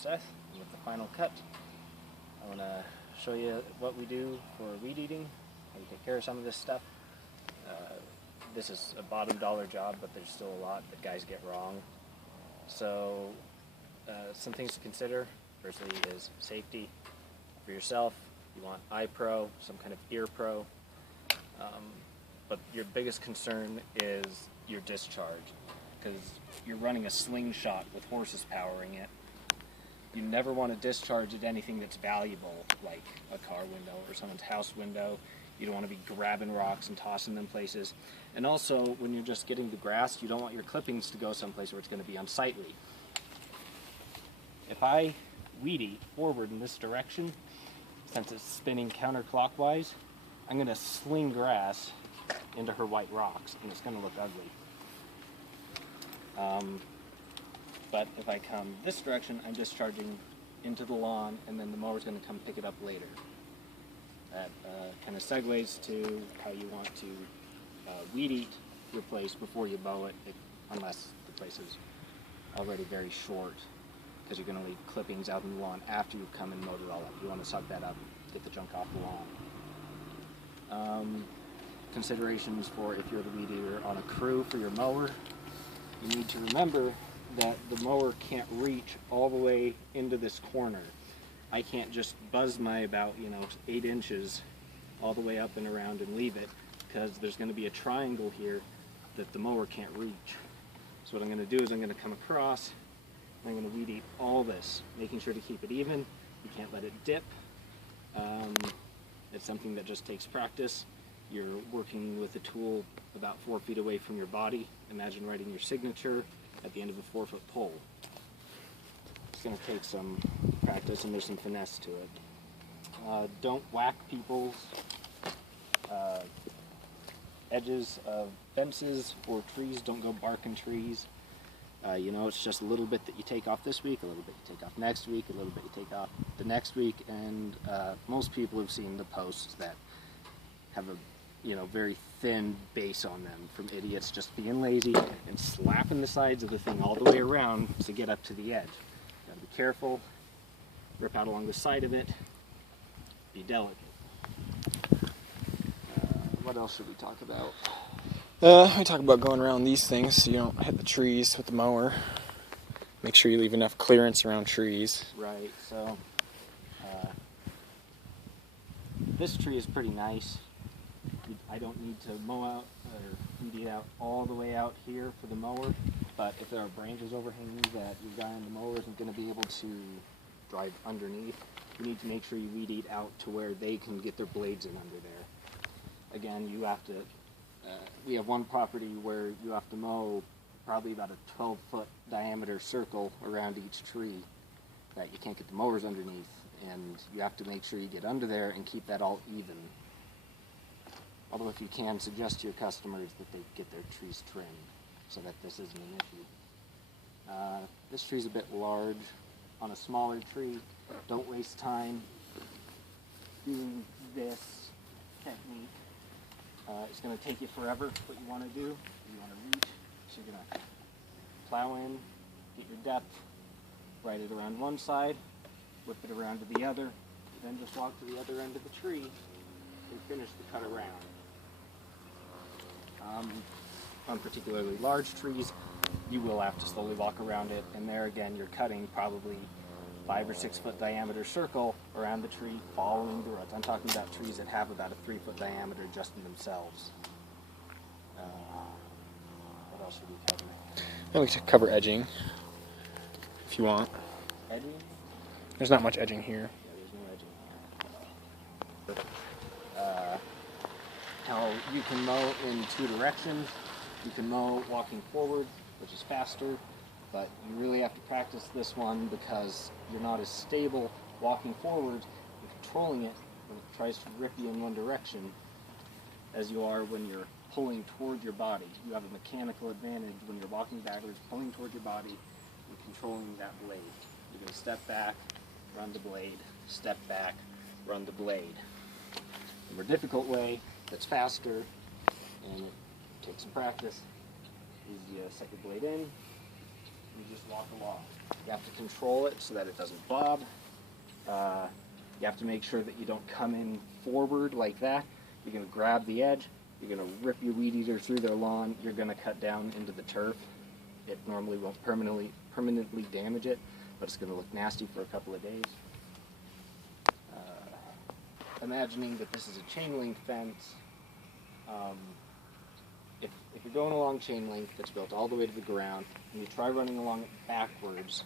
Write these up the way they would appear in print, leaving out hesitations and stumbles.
Seth, and with the Final Cut, I want to show you what we do for weed eating, how you take care of some of this stuff. This is a bottom dollar job, but there's still a lot that guys get wrong. So some things to consider, firstly, is safety. For yourself, you want eye pro, some kind of ear pro, but your biggest concern is your discharge, because you're running a slingshot with horses powering it. You never want to discharge at anything that's valuable, like a car window or someone's house window. You don't want to be grabbing rocks and tossing them places. And also, when you're just getting the grass, you don't want your clippings to go someplace where it's going to be unsightly. If I weed eat forward in this direction, since it's spinning counterclockwise, I'm going to sling grass into her white rocks, and it's going to look ugly. But if I come this direction, I'm discharging into the lawn, and then the mower's going to come pick it up later. That kind of segues to how you want to weed eat your place before you mow it, unless the place is already very short, because you're going to leave clippings out in the lawn after you've come and mowed it all up. You want to suck that up, get the junk off the lawn. Considerations for if you're the weed eater on a crew for your mower, you need to remember that the mower can't reach all the way into this corner. I can't just buzz my about 8 inches all the way up and around and leave it, because there's going to be a triangle here that the mower can't reach. So what I'm going to do is I'm going to come across and I'm going to weed eat all this, making sure to keep it even. You can't let it dip. It's something that just takes practice. You're working with a tool about 4 feet away from your body. Imagine writing your signature at the end of a 4-foot pole. It's going to take some practice, and there's some finesse to it. Don't whack people's edges of fences or trees. Don't go barking trees. It's just a little bit that you take off this week, a little bit you take off next week, a little bit you take off the next week, and most people have seen the posts that have a very thin base on them from idiots just being lazy and slapping the sides of the thing all the way around to get up to the edge. Gotta be careful, rip out along the side of it, be delicate. What else should we talk about? We talk about going around these things so you don't hit the trees with the mower. Make sure you leave enough clearance around trees. Right, so this tree is pretty nice. I don't need to mow out or weed out all the way out here for the mower, but if there are branches overhanging that your guy on the mower isn't going to be able to drive underneath, you need to make sure you weed eat out to where they can get their blades in under there. Again, you have to, we have one property where you have to mow probably about a 12-foot diameter circle around each tree that you can't get the mowers underneath, and you have to make sure you get under there and keep that all even. Although if you can, suggest to your customers that they get their trees trimmed so that this isn't an issue. This tree's a bit large. On a smaller tree, don't waste time doing this technique. It's going to take you forever. What you want to do, you want to reach, so you're going to plow in, get your depth, right it around one side, whip it around to the other, then just walk to the other end of the tree and finish the cut around. On particularly large trees, you will have to slowly walk around it, and there again you're cutting probably 5 or 6 foot diameter circle around the tree, following the roots. I'm talking about trees that have about a 3-foot diameter just in themselves. What else should we cover? And we could cover edging, if you want. Edging? There's not much edging here. Yeah, there's no edging. How you can mow in 2 directions. You can mow walking forward, which is faster, but you really have to practice this one because you're not as stable walking forward and controlling it when it tries to rip you in one direction as you are when you're pulling toward your body. You have a mechanical advantage when you're walking backwards, pulling toward your body and controlling that blade. You're going to step back, run the blade, step back, run the blade. The more difficult way, that's faster, and it takes some practice, is you set your blade in, you just walk along. You have to control it so that it doesn't bob. You have to make sure that you don't come in forward like that. You're going to grab the edge, you're going to rip your weed eater through their lawn, you're going to cut down into the turf. It normally won't permanently damage it, but it's going to look nasty for a couple of days. Imagining that this is a chain link fence, if you're going along chain link that's built all the way to the ground, and you try running along it backwards,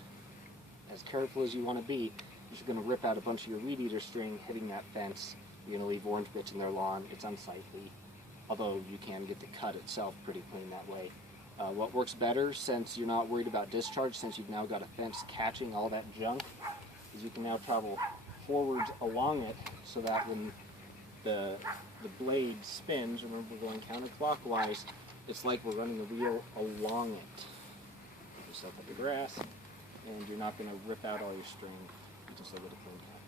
as careful as you want to be, you're going to rip out a bunch of your weed eater string hitting that fence. You're going to leave orange bits in their lawn. It's unsightly, although you can get the cut itself pretty clean that way. What works better, since you're not worried about discharge, since you've now got a fence catching all that junk, is you can now travel forwards along it so that when the blade spins, remember we're going counterclockwise, it's like we're running a wheel along it. Put yourself up the grass, and you're not going to rip out all your string. You just let it clean cut.